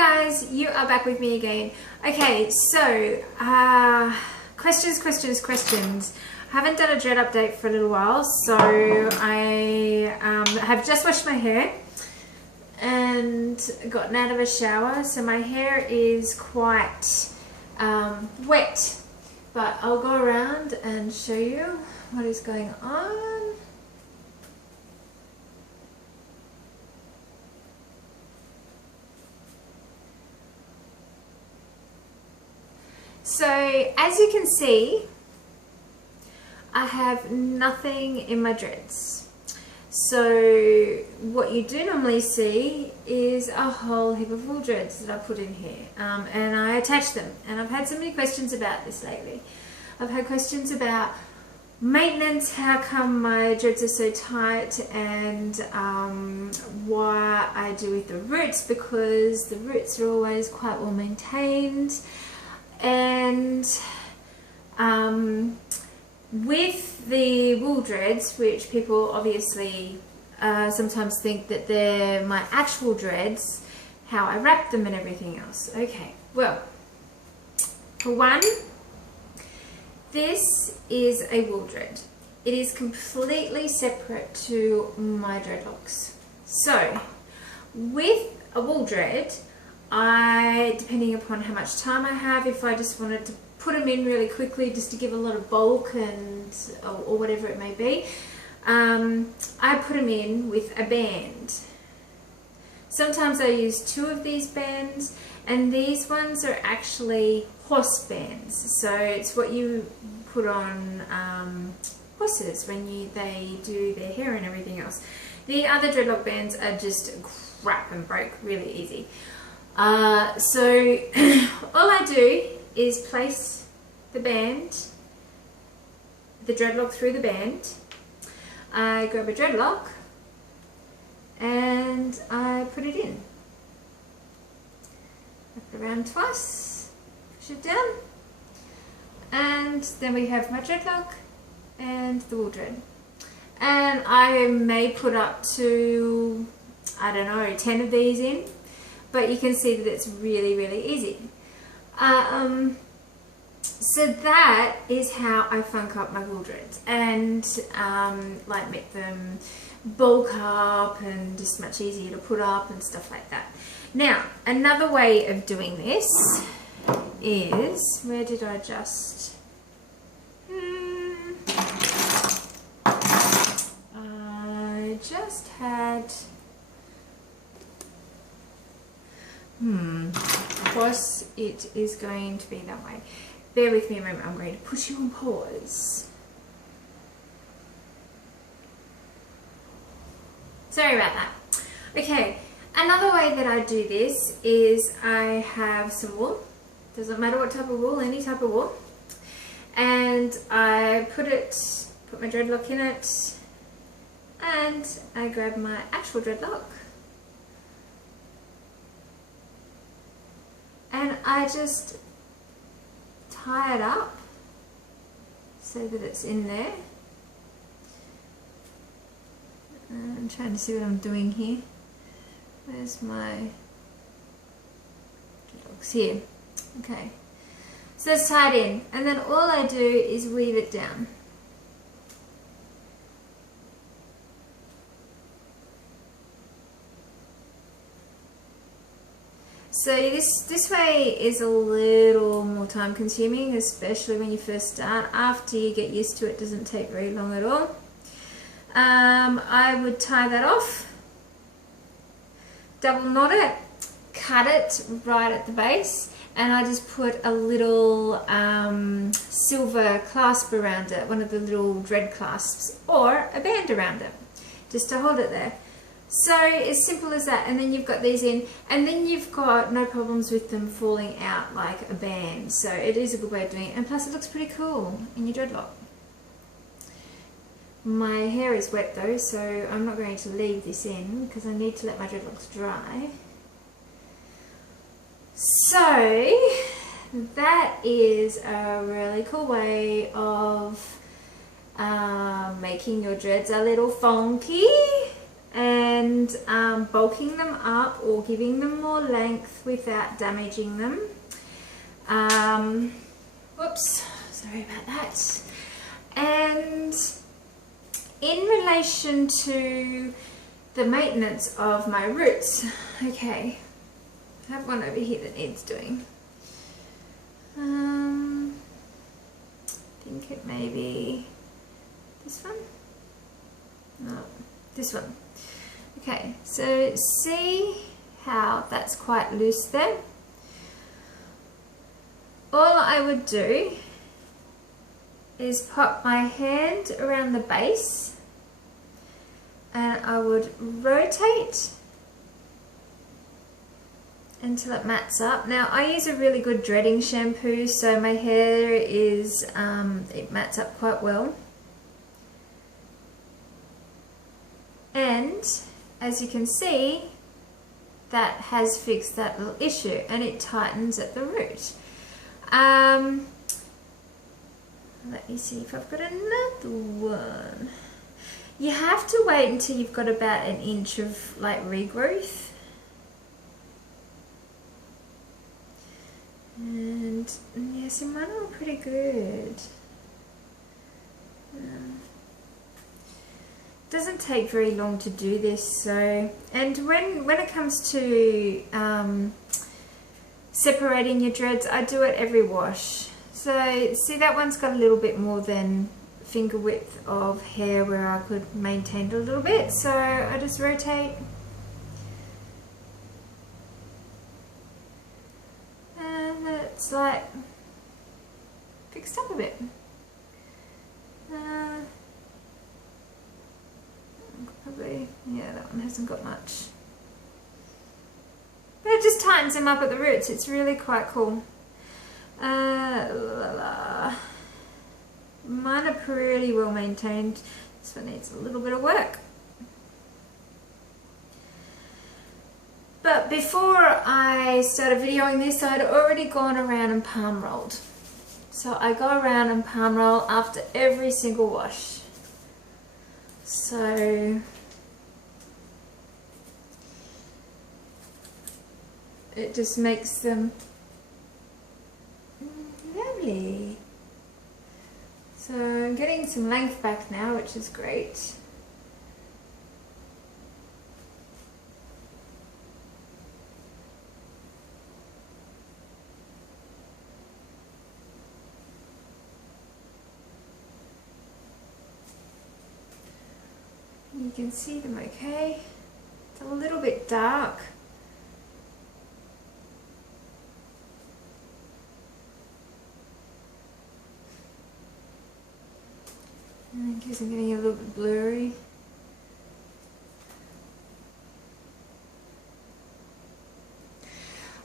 guys, you are back with me again. Okay, so questions. I haven't done a dread update for a little while, so I have just washed my hair and gotten out of a shower, so my hair is quite wet, but I'll go around and show you what is going on. So as you can see, I have nothing in my dreads. So what you do normally see is a whole heap of wool dreads that I put in here, and I attach them. And I've had so many questions about this lately. I've had questions about maintenance, how come my dreads are so tight, and why I do with the roots, because the roots are always quite well maintained. And with the wool dreads, which people obviously sometimes think that they're my actual dreads, how I wrap them and everything else. Okay, well, for one, this is a wool dread. It is completely separate to my dreadlocks. So with a wool dread, depending upon how much time I have, if I just wanted to put them in really quickly just to give a lot of bulk and or whatever it may be, I put them in with a band. Sometimes I use 2 of these bands, and these ones are actually horse bands. So it's what you put on horses when they do their hair and everything else. The other dreadlock bands are just crap and break really easy. So all I do is place the band, the dreadlock through the band. I grab a dreadlock and I put it in. Wrap it around twice, push it down, and then we have my dreadlock and the wool dread. And I may put up to, I don't know, 10 of these in. But you can see that it's really, really easy. So that is how I funk up my wool dreads and like make them bulk up and just much easier to put up and stuff like that. Now, another way of doing this is, where did I just... I just had... Of course it is going to be that way. Bear with me a moment, I'm going to push you on pause. Sorry about that. Okay, another way that I do this is I have some wool. Doesn't matter what type of wool, any type of wool. And I put my dreadlock in it, and I grab my actual dreadlock. And I just tie it up so that it's in there. I'm trying to see what I'm doing here. Where's my dreadlocks? Here. Okay. So it's tied in. And then all I do is weave it down. So this way is a little more time consuming, especially when you first start. After you get used to it, it doesn't take very long at all. I would tie that off, double knot it, cut it right at the base, and I just put a little silver clasp around it, one of the little dread clasps, or a band around it, just to hold it there. So as simple as that, and then you've got these in, and then you've got no problems with them falling out like a band. So it is a good way of doing it, and plus it looks pretty cool in your dreadlock. My hair is wet though, so I'm not going to leave this in because I need to let my dreadlocks dry. So that is a really cool way of making your dreads a little funky. and bulking them up or giving them more length without damaging them. Whoops, sorry about that. And in relation to the maintenance of my roots, okay, I have one over here that needs doing. I think it may be this one. No, this one. Okay, so see how that's quite loose there? All I would do is pop my hand around the base and I would rotate until it mats up. Now I use a really good dreading shampoo, so my hair is, it mats up quite well. And as you can see, that has fixed that little issue and it tightens at the root. Let me see if I've got another one. You have to wait until you've got about an inch of like regrowth. And yes, mine are pretty good. Doesn't take very long to do this, so, and when it comes to separating your dreads, I do it every wash. So see, that one's got a little bit more than finger width of hair where I could maintain it a little bit, so I just rotate and it's like fixed up a bit. Probably, yeah, that one hasn't got much. But it just tightens them up at the roots. It's really quite cool. Mine are pretty well maintained. This one needs a little bit of work. But before I started videoing this, I'd already gone around and palm rolled. So I go around and palm roll after every single wash. So it just makes them lovely. So I'm getting some length back now, which is great. You can see them okay. It's a little bit dark. In case I'm getting a little bit blurry.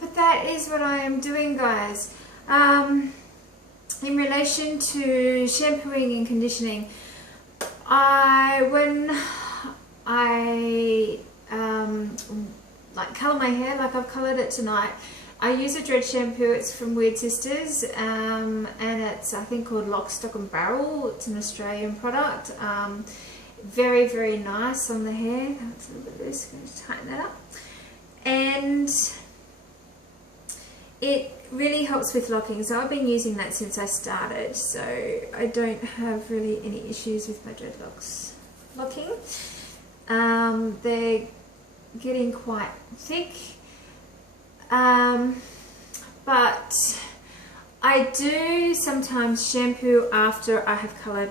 But that is what I am doing, guys. In relation to shampooing and conditioning, when I like colour my hair, like I've coloured it tonight, I use a dread shampoo. It's from Weird Sisters, and it's, I think, called Lock, Stock and Barrel. It's an Australian product. Very, very nice on the hair. That's a little bit loose. I'm going to tighten that up. And it really helps with locking. So I've been using that since I started. So I don't have really any issues with my dreadlocks locking. They're getting quite thick. But I do sometimes shampoo after I have coloured,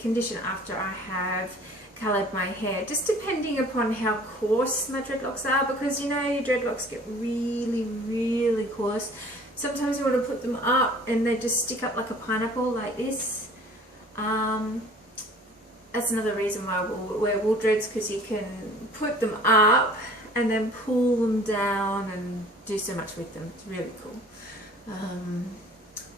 condition after I have coloured my hair, just depending upon how coarse my dreadlocks are, because you know your dreadlocks get really, really coarse. Sometimes you want to put them up and they just stick up like a pineapple like this. That's another reason why we'll wear wool dreads, because you can put them up and then pull them down and do so much with them. It's really cool.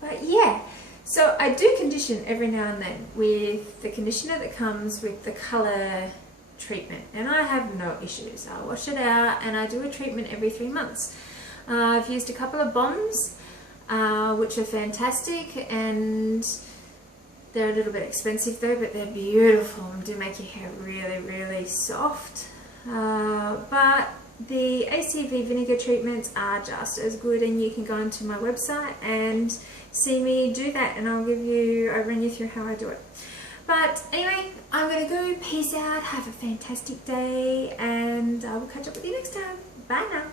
But yeah, so I do condition every now and then with the conditioner that comes with the colour treatment, and I have no issues. I wash it out and I do a treatment every 3 months. I've used a couple of bombs, which are fantastic, and They're a little bit expensive though, but they're beautiful and do make your hair really, really soft. But the ACV vinegar treatments are just as good, and you can go onto my website and see me do that, and I'll run you through how I do it. But anyway, I'm going to go. Peace out. Have a fantastic day, and I will catch up with you next time. Bye now.